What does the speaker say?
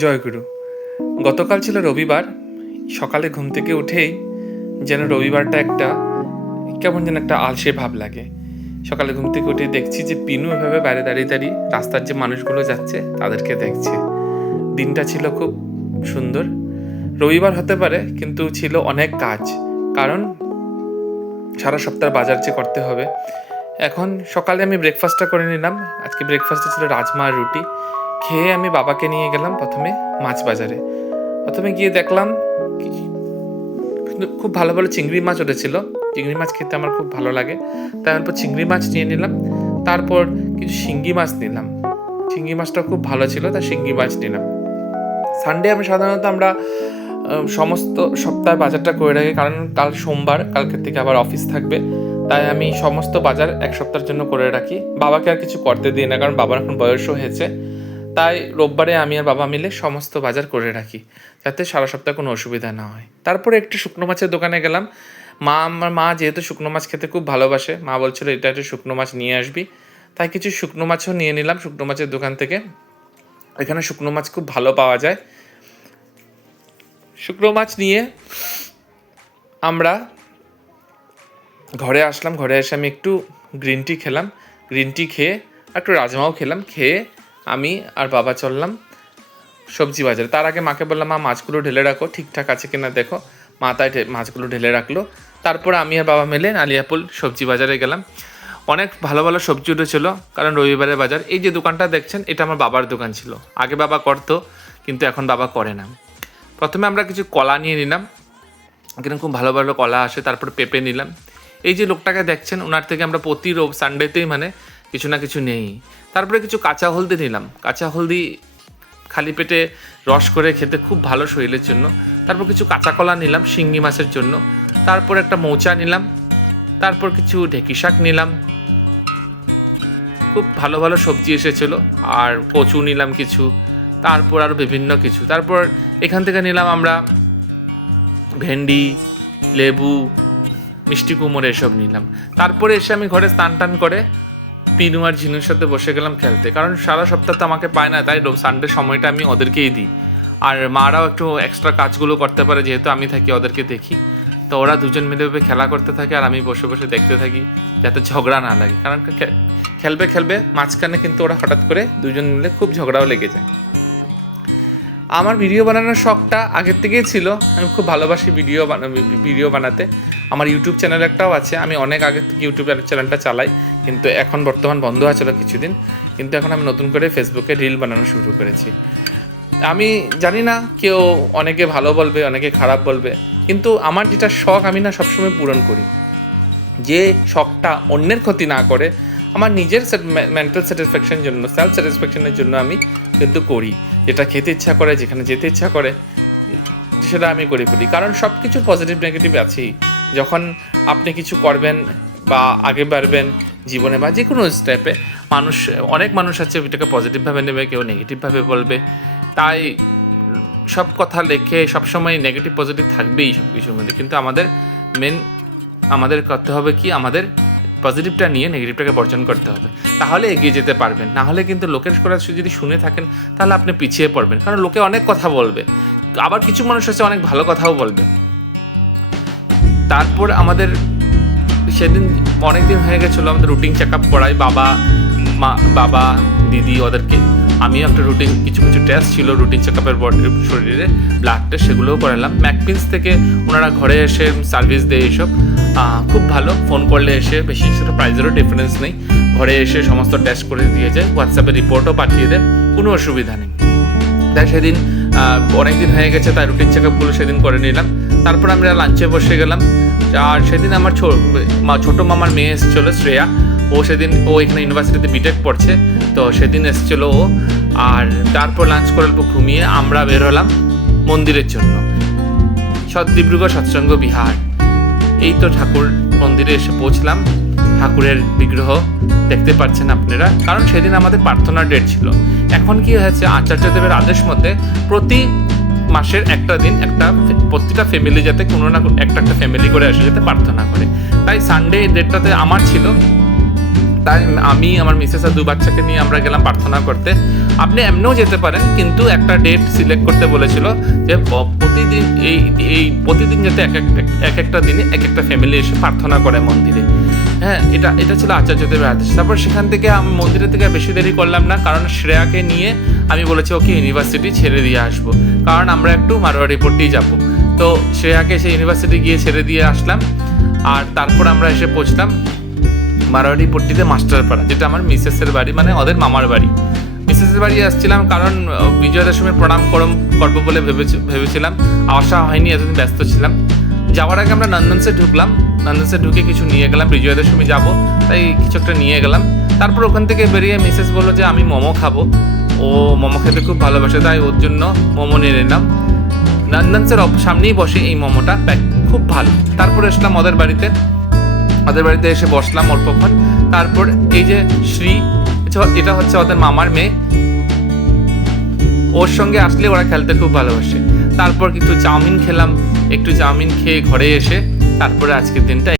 জয়গুরু। গতকাল ছিল রবিবার। সকালে ঘুম থেকে উঠেই যেন রবিবারটা কেমন যেন একটা আলসে ভাব লাগে। সকালে ঘুম থেকে উঠে দেখছি যে পিনু এভাবে বাইরে দাঁড়িয়ে দাঁড়িয়ে রাস্তার যে মানুষগুলো যাচ্ছে তাদেরকে দেখছে। দিনটা ছিল খুব সুন্দর। রবিবার হতে পারে, কিন্তু ছিল অনেক কাজ, কারণ সারা সপ্তাহ বাজার যে করতে হবে। এখন সকালে আমি ব্রেকফাস্টটা করে নিলাম। আজকে ব্রেকফাস্টে ছিল রাজমা আর রুটি। খেয়ে আমি বাবাকে নিয়ে গেলাম প্রথমে মাছ বাজারে। প্রথমে গিয়ে দেখলাম খুব ভালো ভালো চিংড়ি মাছ উঠেছিল। চিংড়ি মাছ খেতে আমার খুব ভালো লাগে, তারপর চিংড়ি মাছ নিয়ে নিলাম। তারপর কিছু শিঙ্গি মাছ নিলাম। শিঙ্গি মাছটা খুব ভালো ছিল, তাই শিঙ্গি মাছ নিলাম। সানডে সাধারণত আমরা সমস্ত সপ্তাহ বাজারটা করে রাখি, কারণ কাল সোমবার, কালকের থেকে আবার অফিস থাকবে। তাই আমি সমস্ত বাজার এক সপ্তাহের জন্য করে রাখি। বাবাকে আর কিছু করতে দিই না, কারণ বাবার এখন বয়সও হয়েছে। তাই রোববারে আমি আর বাবা মিলে সমস্ত বাজার করে রাখি, যাতে সারা সপ্তাহে কোনো অসুবিধা না হয়। তারপরে একটু শুকনো মাছের দোকানে গেলাম। আমার মা যেহেতু শুকনো মাছ খেতে খুব ভালোবাসে, মা বলছিল এটা একটু শুকনো মাছ নিয়ে আসবি। তাই কিছু শুকনো মাছও নিয়ে নিলাম শুকনো মাছের দোকান থেকে। এখানে শুকনো মাছ খুব ভালো পাওয়া যায়। শুকনো মাছ নিয়ে আমরা ঘরে আসলাম। ঘরে এসে আমি একটু গ্রিন টি খেলাম। গ্রিন টি খেয়ে একটু রাজমাও খেলাম। খেয়ে আমি আর বাবা চললাম সবজি বাজারে। তার আগে মাকে বললাম, মা মাছগুলো ঢেলে রাখো, ঠিকঠাক আছে কিনা দেখো। মা তাই মাছগুলো ঢেলে রাখলো। তারপর আমি আর বাবা মিলে আলিয়াপুল সবজি বাজারে গেলাম। অনেক ভালো ভালো সবজি উঠেছিল, কারণ রবিবারের বাজার। এই যে দোকানটা দেখছেন, এটা আমার বাবার দোকান ছিল। আগে বাবা করতো, কিন্তু এখন বাবা করে না। প্রথমে আমরা কিছু কলা নিয়ে নিলাম, এখানে খুব ভালো ভালো কলা আসে। তারপর পেঁপে নিলাম। এই যে লোকটাকে দেখছেন, ওনার থেকে আমরা প্রতি সানডেতেই কিছু না কিছু নেই। তারপরে কিছু কাঁচা হলদি নিলাম। কাঁচা হলদি খালি পেটে রস করে খেতে খুব ভালো শরীরের জন্য। তারপর কিছু কাঁচা কলা নিলাম শিঙ্গি মাছের জন্য। তারপর একটা মৌচা নিলাম। তারপর কিছু ঢেঁকি শাক নিলাম। খুব ভালো ভালো সবজি এসেছিলো। আর কচু নিলাম কিছু। তারপর আরও বিভিন্ন কিছু। তারপর এখান থেকে নিলাম আমরা ভেন্ডি, লেবু, মিষ্টি কুমড়ো এসব নিলাম। তারপরে এসে আমি ঘরে স্নান টান করে পিনু আর ঝিনুর সাথে বসে গেলাম খেলতে, কারণ সারা সপ্তাহ তো আমাকে পায় না, তাই সানডে সময়টা আমি ওদেরকেই দিই। আর মারাও একটু এক্সট্রা কাজগুলো করতে পারে, যেহেতু আমি থাকি ওদেরকে দেখি। তো ওরা দুজন মিলে খেলা করতে থাকে আর আমি বসে বসে দেখতে থাকি, যাতে ঝগড়া না লাগে। কারণ খেলবে মাঝখানে কিন্তু ওরা হঠাৎ করে দুজন মিলে খুব ঝগড়াও লেগে যায়। আমার ভিডিও বানানোর শখটা আগের থেকেই ছিল। আমি খুব ভালোবাসি ভিডিও বানাতে। আমার ইউটিউব চ্যানেল একটাও আছে। আমি অনেক আগের থেকে ইউটিউব চ্যানেলটা চালাই, কিন্তু এখন বর্তমান বন্ধ আছে কিছুদিন। কিন্তু এখন আমি নতুন করে ফেসবুকে রিল বানানো শুরু করেছি। আমি জানি না, কেউ অনেকে ভালো বলবে, অনেকে খারাপ বলবে, কিন্তু আমার যেটা শখ আমি সবসময় পূরণ করি। যে শখটা অন্যের ক্ষতি না করে, আমার নিজের মেন্টাল স্যাটিসফ্যাকশনের জন্য, সেলফ স্যাটিসফ্যাকশনের জন্য আমি কিন্তু করি। যেটা খেতে ইচ্ছা করে, যেখানে যেতে ইচ্ছা করে, সেটা আমি করে ফেলি। কারণ সব কিছু পজিটিভ নেগেটিভ আছেই। যখন আপনি কিছু করবেন বা আগে বাড়বেন জীবনে বা যে কোনো স্টেপে, অনেক মানুষ আছে এটাকে পজিটিভভাবে নেবে, কেউ নেগেটিভভাবে বলবে। তাই সব কথা লেখে সবসময় নেগেটিভ পজিটিভ থাকবেই সব কিছুর মধ্যে। কিন্তু আমাদের করতে হবে কি, আমাদের পজিটিভটা নিয়ে নেগেটিভটাকে বর্জন করতে হবে, তাহলে এগিয়ে যেতে পারবেন। না হলে কিন্তু লোকের কথা যদি শুনে থাকেন, তাহলে আপনি পিছিয়ে পড়বেন। কারণ লোকে অনেক কথা বলবে, আবার কিছু মানুষ আছে অনেক ভালো কথাও বলবে। তারপর আমাদের সেদিন অনেকদিন হয়ে গেছিলো, আমাদের রুটিন চেক আপ করাই বাবা দিদি ওদেরকে। আমিও একটা কিছু টেস্ট ছিল রুটিন চেক আপের শরীরে, ব্লাড টেস্ট, সেগুলোও করালাম। ম্যাকপিন্স থেকে ওনারা ঘরে এসে সার্ভিস দেয় এসব। খুব ভালো, ফোন করলে এসে, বেশি সেটা প্রাইজেরও ডিফারেন্স নেই, ঘরে এসে সমস্ত টেস্ট করে দিয়ে যায়, হোয়াটসঅ্যাপে রিপোর্টও পাঠিয়ে দেয়, কোনো অসুবিধা নেই। তাই সেদিন অনেকদিন হয়ে গেছে, তাই রুটিন চেক আপগুলো সেদিন করে নিলাম। তারপর আমরা লাঞ্চে বসে গেলাম। আর সেদিন আমার ছোটো মামার মেয়ে এসেছিলো, শ্রেয়া। ও এখানে ইউনিভার্সিটিতে বিটেক পড়ছে, তো সেদিন এসেছিলো ও। আর তারপর লাঞ্চ করে অল্প ঘুমিয়ে আমরা বের হলাম মন্দিরের জন্য, ডিব্রুগড় সৎসঙ্গ বিহার। এই তো ঠাকুর মন্দিরে এসে পৌঁছলাম। ঠাকুরের বিগ্রহ দেখতে পাচ্ছেন আপনারা, কারণ সেদিন আমাদের প্রার্থনার ডেট ছিল। এখন কি হয়েছে, আচার্যদেবের আদেশ মতে প্রতি মাসের একটা দিন প্রতিটা ফ্যামিলি যাতে কোনো না একটা ফ্যামিলি করে এসে যাতে প্রার্থনা করে। তাই সানডে ডেটটাতে আমার ছিল তাই আমি আমার মিসেস আর 2 বাচ্চাকে নিয়ে আমরা গেলাম প্রার্থনা করতে। আপনি এমনিও যেতে পারেন, কিন্তু একটা ডেট সিলেক্ট করতে বলেছিল যে প্রতিদিন প্রতিদিন যাতে এক একটা দিনে এক একটা ফ্যামিলি এসে প্রার্থনা করে মন্দিরে। হ্যাঁ, এটা ছিল আচার্যদেবের আদেশ। তারপর সেখান থেকে আমি মন্দিরের থেকে বেশি দেরি করলাম না, কারণ শ্রেয়াকে নিয়ে আমি বলেছি ওকে ইউনিভার্সিটি ছেড়ে দিয়ে আসবো, কারণ আমরা একটু মারোয়াড়ি পট্টি যাবো। তো শ্রেয়াকে সেই ইউনিভার্সিটি গিয়ে ছেড়ে দিয়ে আসলাম। আর তারপর আমরা এসে পৌঁছলাম মারোয়াড়ি পট্টিতে মাস্টারপাড়া, যেটা আমার মিসেসের বাড়ি, মানে ওদের মামার বাড়ি। মিসেসের বাড়ি আসছিলাম কারণ বিজয়া দশমীর প্রণাম করবো বলে ভেবেছিলাম, আসা হয়নি, এতদিন ব্যস্ত ছিলাম। যাওয়ার আগে আমরা নন্দনসে ঢুকলাম, নন্দনসে ঢুকে কিছু নিয়ে গেলাম, বিজয়া দশমী যাবো তাই কিছু একটা নিয়ে গেলাম। তারপর ওখান থেকে বেরিয়ে মিসেস বললো যে আমি মোমো খাবো, ও মোমো খেতে খুব ভালোবাসে, তাই ওর জন্য মোমো নিয়ে নিলাম। নন্দনসের সামনেই বসে এই মোমোটা, খুব ভালো। তারপর এসলাম ওদের বাড়িতে এসে বসলাম অল্পক্ষণ। তারপর এই যে শ্রী, এটা হচ্ছে ওদের মামার মেয়ে, ওর সঙ্গে আসলে ওরা খেলতে খুব ভালোবাসে। তারপর কিছু চাউমিন খেলাম, একটু চাউমিন খেয়ে ঘরে এসে তারপরে আজকের দিনটা